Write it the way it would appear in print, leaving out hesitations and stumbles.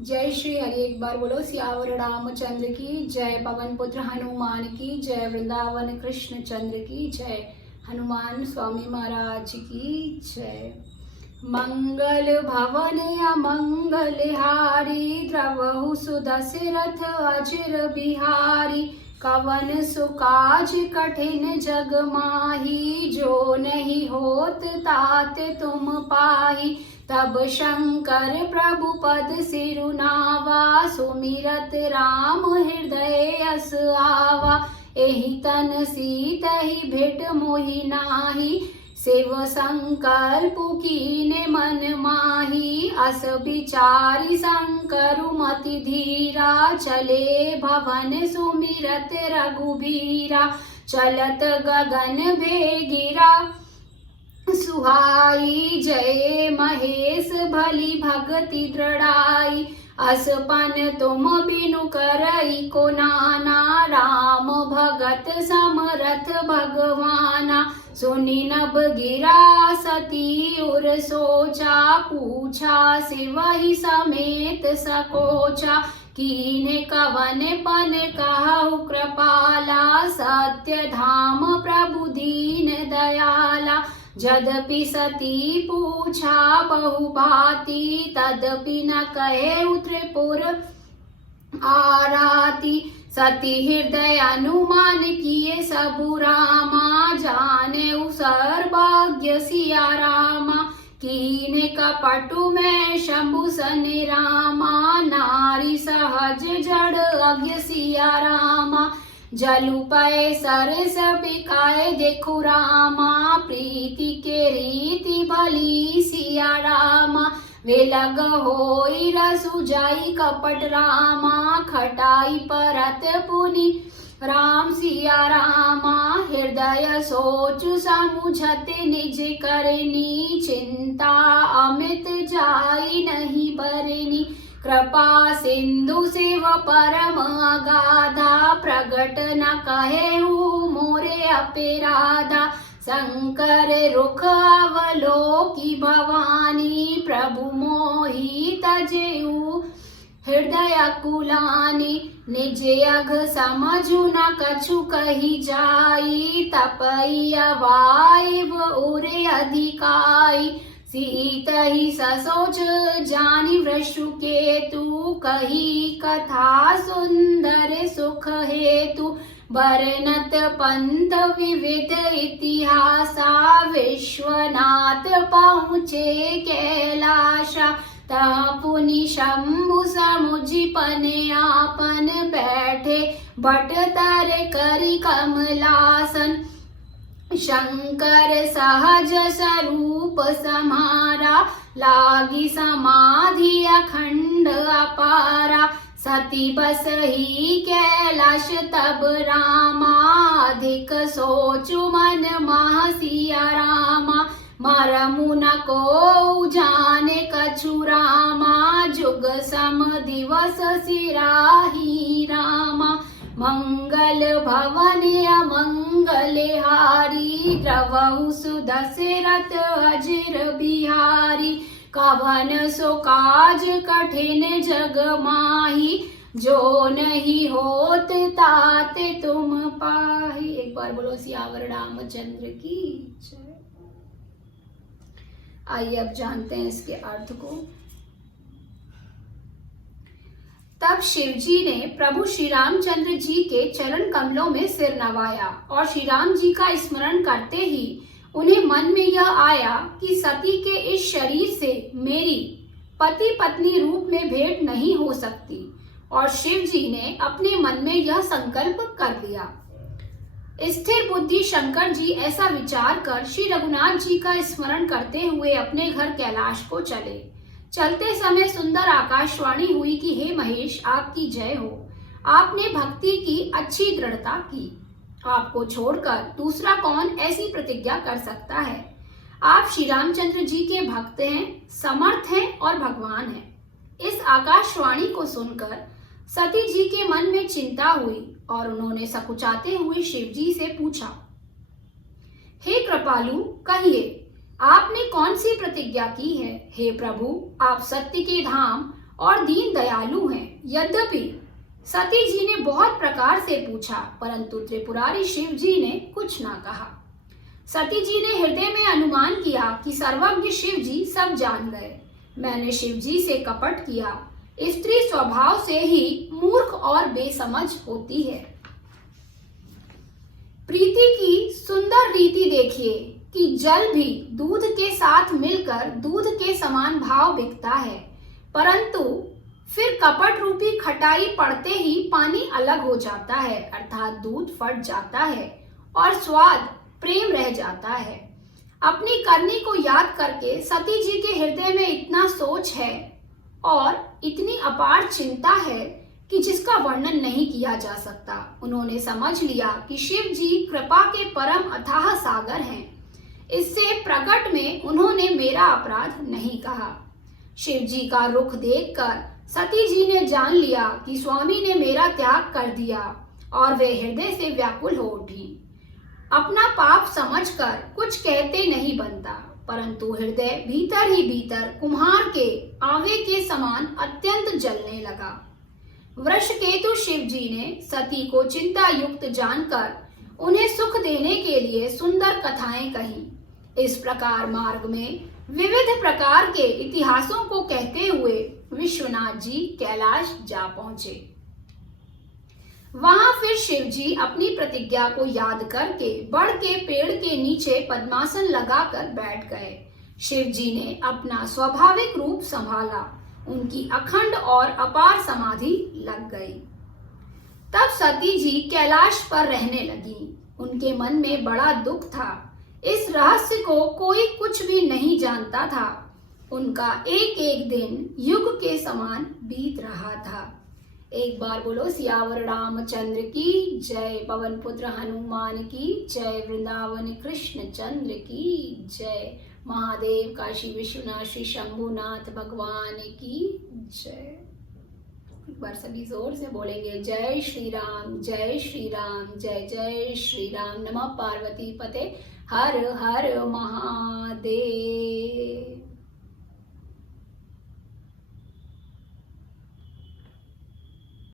जय श्री हरि। एक बार बोलो सियावर रामचंद्र की जय। पवन पुत्र हनुमान की जय। वृंदावन कृष्ण चंद्र की जय। हनुमान स्वामी महाराज की जय। मंगल भवन अमंगल हारी, द्रवहु सुदशरथ अजिर बिहारी। कवन सुकाज कठिन जग माही, जो नहीं होत तात तुम पाही। तब शंकर प्रभु पद सिरुनावा, सुमिरत राम हृदय अस आवा। एहि तन सीतहि भेट मोहि नाही, शिव संकल्प कीने मन माही। अस विचारी शंकरु मति धीरा, चले भवन सुमिरत रघुबीरा। चलत गगन भेगिरा सुहाई, जय महेश भली भगति दृढ़ाई। असपन तुम बिनु करई को नाना, राम भगत समरथ भगवाना। सुनि नभ गिरा सती उर सोचा, पूछा शिवहि समेत सकोचा। कीन्हे कवन पन कहु कृपाला, सत्य धाम प्रभु दीन दयाला। यद्यपि सती पूछा बहु भांति, तदपि न कहे त्रिपुर आराती। सती हृदय अनुमान किए सबु रामा, जाने सर्वज्ञ सिया रामा। कीन्हे कपटु में शंभु सने रामा, नारी सहज जड़ अज्ञ सिया रामा। जलु पय सरस बिकाय देखु रामा, प्रीति के रीति भली सिया रामा। वे लग होई रसु जाई कपट रामा, खटाई परत पुनि राम सिया रामा। हृदय सोचु समुझते निज करनी, चिंता अमित जाई नहीं बरनी। कृपा सिंधु शिव परम अगाधा, प्रगट न कहेहु मोरे अपराधा। शंकर रुख अवलोकी भवानी, प्रभु मोहि तजेऊ हृदय कुलानी। निज अघ समझु न कछु कही जाई, तपई अवाइव उरे अधिकाई। सीतहि ससोच जानि वृषु केतु, कही कथा सुंदर सुख हेतु। बरनत पंथ विविध इतिहासा, विश्वनाथ पहुँचे कैलाशा। तह पुनि शंभु समुझि पने आपन, बैठे बट तर करि कमलासन। शंकर सहज स्वरूप समारा, लागी समाधि अखंड अपारा। सती बसहि कैलाश तब रामा, अधिक सोचु मन मह सिया रामा। मरमु न को जाने कछु रामा, जुग सम दिवस सिराही रामा। मंगल भवन अमंगल हारी, द्रवहु सुदशरथ अजिर बिहारी। कवन सो काज कठिन जग माही, जो नहीं होत तात तुम पाही। एक बार बोलो सियावर रामचंद्र की जय। आइए अब जानते हैं इसके अर्थ को। तब शिवजी ने प्रभु श्री रामचंद्र जी के चरण कमलों में सिर नवाया और श्री राम जी का स्मरण करते ही उन्हें मन में यह आया कि सती के इस शरीर से मेरी पति पत्नी रूप में भेंट नहीं हो सकती। और शिव जी ने अपने मन में यह संकल्प कर लिया। स्थिर बुद्धि शंकर जी ऐसा विचार कर श्री रघुनाथ जी का स्मरण करते हुए अपने घर कैलाश को चले। चलते समय सुंदर आकाशवाणी हुई कि हे महेश, आपकी जय हो। आपने भक्ति की अच्छी दृढ़ता की। आपको छोड़कर दूसरा कौन ऐसी प्रतिज्ञा कर सकता है। आप श्री रामचंद्र जी के भक्त हैं, समर्थ हैं और भगवान हैं। इस आकाशवाणी को सुनकर सती जी के मन में चिंता हुई और उन्होंने सकुचाते हुए शिव जी से पूछा, हे कृपालु, कहिए आपने कौन सी प्रतिज्ञा की है। हे प्रभु, आप सत्य के धाम और दीन दयालु हैं। यद्यपि सती जी ने बहुत प्रकार से पूछा, परंतु त्रिपुरारी शिव जी ने कुछ ना कहा। सती जी ने हृदय में अनुमान किया कि सर्वज्ञ शिव जी सब जान गए। मैंने शिव जी से कपट किया। स्त्री स्वभाव से ही मूर्ख और बेसमझ होती है। प्रीति की सुंदर रीति देखिए कि जल भी दूध के साथ मिलकर दूध के समान भाव बिकता है, परंतु फिर कपट रूपी खटाई पड़ते ही पानी अलग हो जाता है, अर्थात दूध फट जाता है और स्वाद प्रेम रह जाता है। अपनी करनी को याद करके सती जी के हृदय में इतना सोच है और इतनी अपार चिंता है कि जिसका वर्णन नहीं किया जा सकता। उन्होंने समझ लिया कि शिव जी कृपा के परम अथाह सागर हैं। इससे प्रकट में उन्होंने मेरा अपराध नहीं कहा। शिव जी का रुख देखकर सती जी ने जान लिया कि स्वामी ने मेरा त्याग कर दिया और वे हृदय से व्याकुल हो उठी। अपना पाप समझकर कुछ कहते नहीं बनता, परंतु हृदय भीतर ही भीतर कुम्हार के आवे के समान अत्यंत जलने लगा। वृषकेतु शिव जी ने सती को चिंता युक्त जानकर उन्हें सुख देने के लिए सुंदर कथाएं कही। इस प्रकार मार्ग में विविध प्रकार के इतिहासों को कहते हुए विश्वनाथ जी कैलाश जा पहुंचे। वहां फिर शिव जी अपनी प्रतिज्ञा को याद करके बड़ के पेड़ के नीचे पद्मासन लगाकर बैठ गए। शिव जी ने अपना स्वाभाविक रूप संभाला। उनकी अखंड और अपार समाधि लग गई। तब सती जी कैलाश पर रहने लगी। उनके मन में बड़ा दुख था। इस रहस्य को कोई कुछ भी नहीं जानता था। उनका एक एक दिन युग के समान बीत रहा था। एक बार बोलो सियावर रामचंद्र की जय, पवन पुत्र हनुमान की जय, वृंदावन कृष्ण चंद्र की जय, महादेव काशी विश्वनाथ श्री शंभुनाथ भगवान की जय। एक बार सभी जोर से बोलेंगे जय श्री राम जय श्री राम जय जय श्री राम। नमः पार्वती पते हर हर महादेव।